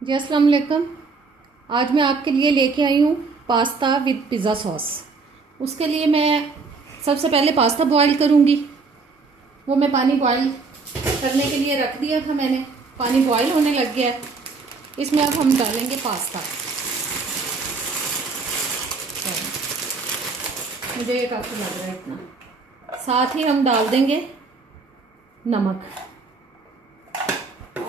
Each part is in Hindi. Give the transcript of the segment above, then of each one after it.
जी अस्सलाम वालेकुम। आज मैं आपके लिए लेके आई हूँ पास्ता विद पिज़्ज़ा सॉस। उसके लिए मैं सबसे पहले पास्ता बॉईल करूँगी। वो मैं पानी बॉईल करने के लिए रख दिया था मैंने। पानी बॉईल होने लग गया है। इसमें अब हम डालेंगे पास्ता। मुझे ये काफ़ी लग रहा है इतना। साथ ही हम डाल देंगे नमक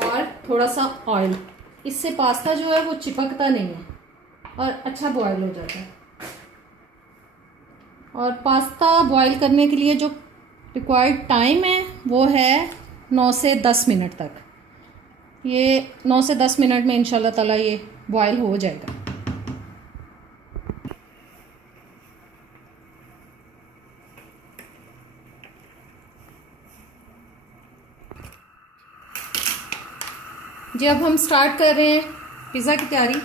और थोड़ा सा ऑयल। इससे पास्ता जो है वो चिपकता नहीं है और अच्छा बॉयल हो जाता है। और पास्ता बॉईल करने के लिए जो रिक्वायर्ड टाइम है वो है 9 से 10 मिनट तक। ये 9 से 10 मिनट में इंशाल्लाह ताला ये बॉईल हो जाएगा। जी अब हम स्टार्ट कर रहे हैं पिज़्ज़ा की तैयारी।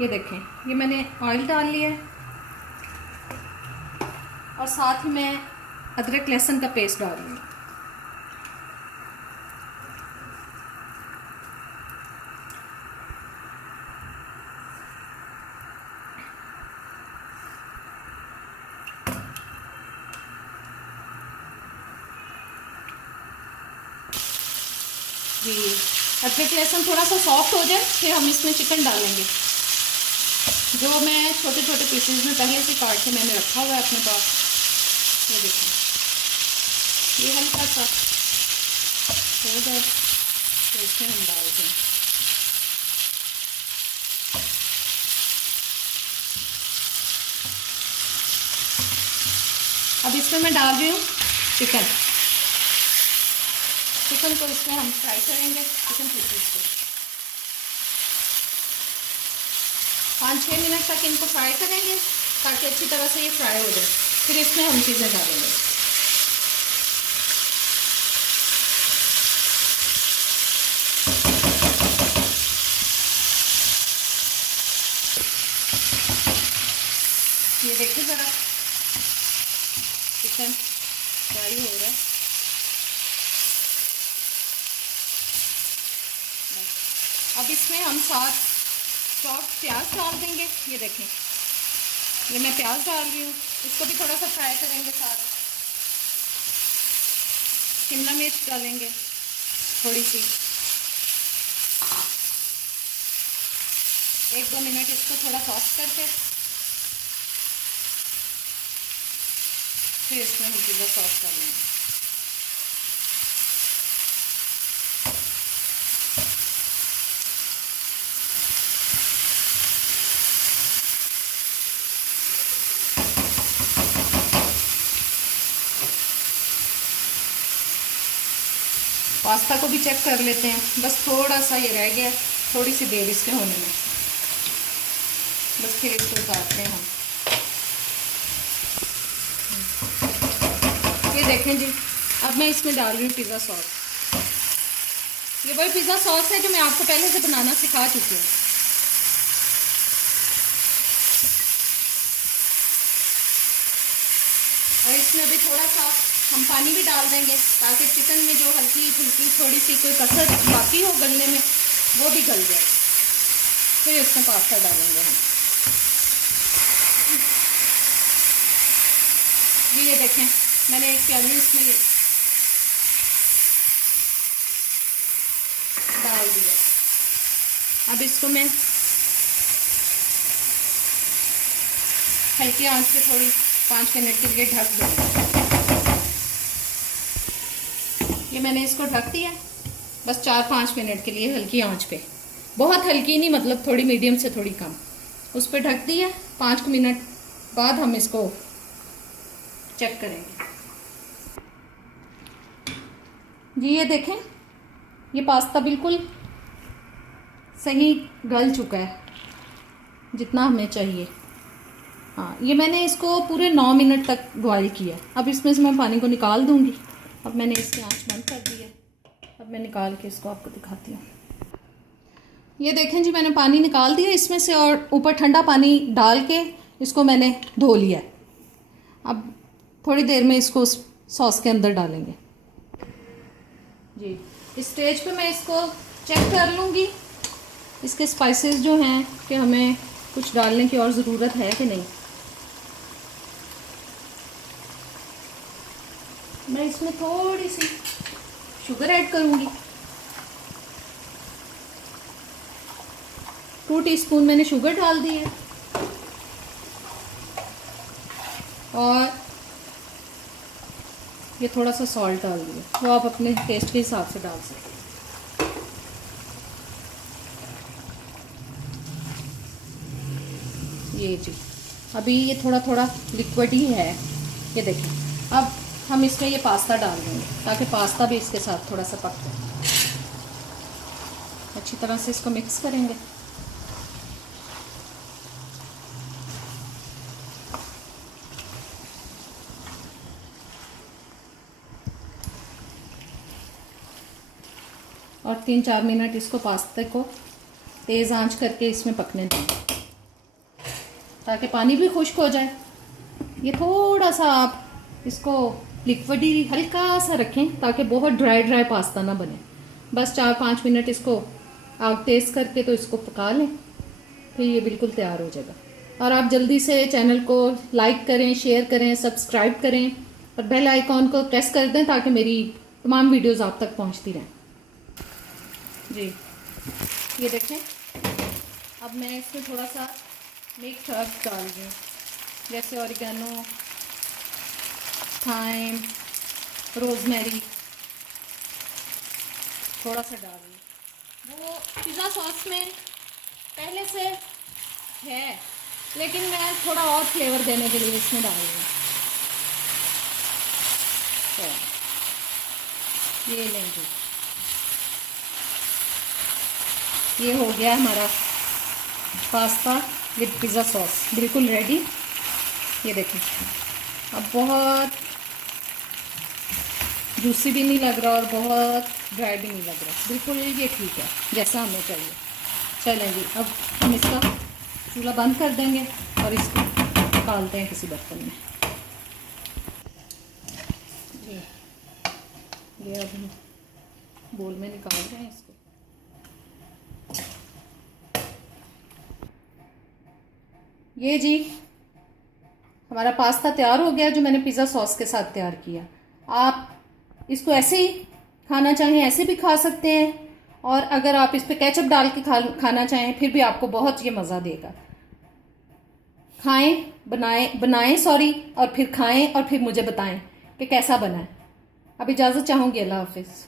ये देखें, ये मैंने ऑयल डाल लिया है और साथ ही मैं अदरक लहसुन का पेस्ट डाल रही हूँ। जी अदरक लहसुन थोड़ा सा सॉफ्ट हो जाए फिर हम इसमें चिकन डालेंगे, जो मैं छोटे छोटे पीसेस में पहले से काट के मैंने रखा हुआ है अपने पास। ये देखिए, ये हल्का सा हो जाए तो इसमें हम डालते हैं। अब इसमें मैं डाल रही हूँ चिकन। चिकन को इसमें हम फ्राई करेंगे, चिकन पीसेस को 5-6 मिनट तक इनको फ्राई करेंगे ताकि अच्छी तरह से ये फ्राई हो जाए। फिर इसमें हम चीज़ें डालेंगे। ये देखिए ज़रा, चिकन फ्राई हो रहा है। अब इसमें हम साथ चॉप्ड प्याज डाल देंगे। ये देखें, ये मैं प्याज डाल रही हूँ। इसको भी थोड़ा सा फ्राई करेंगे। साथ शिमला मिर्च डालेंगे थोड़ी सी। 1-2 मिनट इसको थोड़ा सॉफ्ट करके फिर इसमें हम पिज़्ज़ा सॉस कर लेंगे। पास्ता को भी चेक कर लेते हैं। बस थोड़ा सा ये रह गया, थोड़ी सी देर इसके होने में। बस फिर इसको उतारते हैं हम। ये देखें जी, अब मैं इसमें डाल रही हूँ पिज़्ज़ा सॉस। ये वही पिज़्ज़ा सॉस है जो मैं आपको पहले से बनाना सिखा चुकी हूँ। और इसमें अभी थोड़ा सा हम पानी भी डाल देंगे ताकि चिकन में जो हल्की फुल्की थोड़ी सी कोई कसर बाकी हो गलने में वो भी गल जाए। फिर इसमें पास्ता डालेंगे हम। ये देखें, मैंने एक प्याली इसमें डाल दिया। अब इसको मैं हल्की आंच पे थोड़ी 5 मिनट के लिए ढक दूँगी। ये मैंने इसको ढक दिया बस 4-5 मिनट के लिए हल्की आंच पे। बहुत हल्की नहीं, मतलब थोड़ी मीडियम से थोड़ी कम। उस पर ढक दिया। 5 मिनट बाद हम इसको चेक करेंगे। जी ये देखें, ये पास्ता बिल्कुल सही गल चुका है जितना हमें चाहिए। हाँ, ये मैंने इसको पूरे 9 मिनट तक बॉईल किया। अब इसमें से मैं पानी को निकाल दूंगी। अब मैंने इसकी आंच बंद कर दी है। अब मैं निकाल के इसको आपको दिखाती हूँ। ये देखें जी, मैंने पानी निकाल दिया इसमें से और ऊपर ठंडा पानी डाल के इसको मैंने धो लिया है। अब थोड़ी देर में इसको सॉस के अंदर डालेंगे। जी इस स्टेज पे मैं इसको चेक कर लूँगी इसके स्पाइसेस जो हैं कि हमें कुछ डालने की और ज़रूरत है कि नहीं। मैं इसमें थोड़ी सी शुगर ऐड करूँगी। 2 टीस्पून मैंने शुगर डाल दी है और ये थोड़ा सा सॉल्ट डाल दिया, वो आप अपने टेस्ट के हिसाब से डाल सकते हैं। ये जी अभी ये थोड़ा थोड़ा लिक्विड ही है, ये देखें। अब हम इसमें ये पास्ता डाल देंगे ताकि पास्ता भी इसके साथ थोड़ा सा पक जाए। अच्छी तरह से इसको मिक्स करेंगे। और 3-4 मिनट इसको पास्ते को तेज़ आंच करके इसमें पकने दें ताकि पानी भी खुश्क हो जाए। ये थोड़ा सा आप इसको लिक्विड ही हल्का सा रखें ताकि बहुत ड्राई पास्ता ना बने। बस 4-5 मिनट इसको आग तेज़ करके तो इसको पका लें, फिर ये बिल्कुल तैयार हो जाएगा। और आप जल्दी से चैनल को लाइक करें, शेयर करें, सब्सक्राइब करें और बेल आइकॉन को प्रेस कर दें ताकि मेरी तमाम वीडियोज़ आप तक पहुँचती रहें। जी ये देखें, अब मैं इसमें थोड़ा सा मिक्स हर्ब डाल रही हूँ, जैसे ऑरिगेनो, थाइम, रोज़मेरी थोड़ा सा डाल रही हूँ। वो पिज़्ज़ा सॉस में पहले से है, लेकिन मैं थोड़ा और फ्लेवर देने के लिए इसमें डाल रही हूँ। तो ये लेंगे, ये हो गया हमारा पास्ता विद पिज़्ज़ा सॉस बिल्कुल रेडी। ये देखें, अब बहुत जूसी भी नहीं लग रहा और बहुत ड्राई भी नहीं लग रहा, बिल्कुल ये ठीक है जैसा हमें चाहिए। चलें जी, अब हम इसका चूल्हा बंद कर देंगे और इसको निकालते हैं किसी बर्तन में। ये अब हम बोल में निकाल रहे हैं इसको। ये जी हमारा पास्ता तैयार हो गया जो मैंने पिज़्ज़ा सॉस के साथ तैयार किया। आप इसको ऐसे ही खाना चाहें ऐसे भी खा सकते हैं, और अगर आप इस पे केचप डाल के खाना चाहें फिर भी आपको बहुत ये मज़ा देगा। खाएं, बनाएं सॉरी, और फिर खाएं और फिर मुझे बताएं कि कैसा बना है। अब इजाज़त चाहूँगी, अल्लाह हाफिज़।